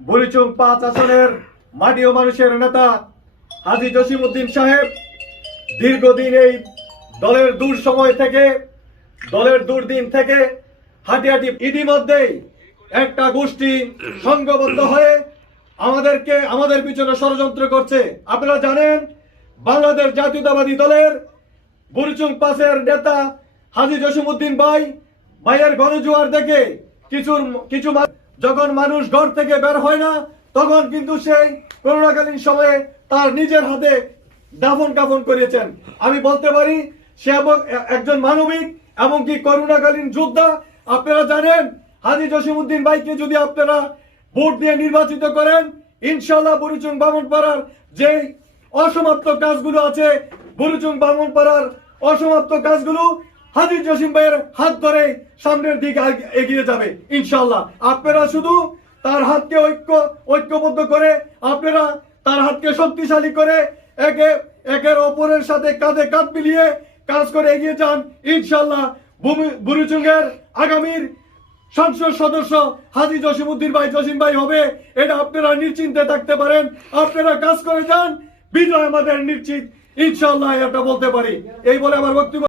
বুড়িচুং 5 আসনের মাটি ও মানুষের নেতা হাজী জসিমউদ্দিন সাহেব দীর্ঘদিন এই দলের দুর্দিন থেকে হাঁটি ইতিমধ্যেই একটা গোষ্ঠী সংঘবদ্ধ হয়ে আমাদের পিছনে ষড়যন্ত্র করছে। আপনারা জানেন বাংলাদেশ জাতীয়তাবাদী দলের বুড়িচুং 5-এর নেতা হাজী জসিমউদ্দিন ভাইয়ের গণজোয়ার দেখে কিছু যখন মানুষ ঘর থেকে বের হয় না, তখন কিন্তু সেই করোনাকালীন সময়ে তার নিজের হাতে দাফন কাফন করিয়েছেন। আমি বলতে পারি সে একজন মানবিক এমনকি করোনাকালীন যোদ্ধা। আপনারা জানেন হাজী জসিমউদ্দিন ভাইকে যদি আপনারা ভোট দিয়ে নির্বাচিত করেন, ইনশাআল্লাহ বুড়িচুং বামনপাড়ার যে অসমাপ্ত কাজগুলো আছে, বুড়িচুং বামনপাড়ার অসমাপ্ত কাজগুলো হাজী জসিম ভাইয়ের হাত ধরে সামনের দিকে এগিয়ে যাবে ইনশাআল্লাহ। আপনারা শুধু তার হাতকে ঐক্যবদ্ধ করে, আপনারা তার হাতকে শক্তিশালী করে একের অপরের সাথে কাঁধে কাঁধ মিলিয়ে কাজ করে এগিয়ে যান। ইনশাআল্লাহ বুড়িচুংয়ের আগামীর সংসদ সদস্য হাজী জসিমউদ্দিন জসিম ভাই হবে, এটা আপনারা নিশ্চিন্তে থাকতে পারেন। আপনারা কাজ করে যান, বিজয় আমাদের নিশ্চিত ইনশাআল্লাহ, এটা বলতে পারি। এই বলে আমার বক্তব্য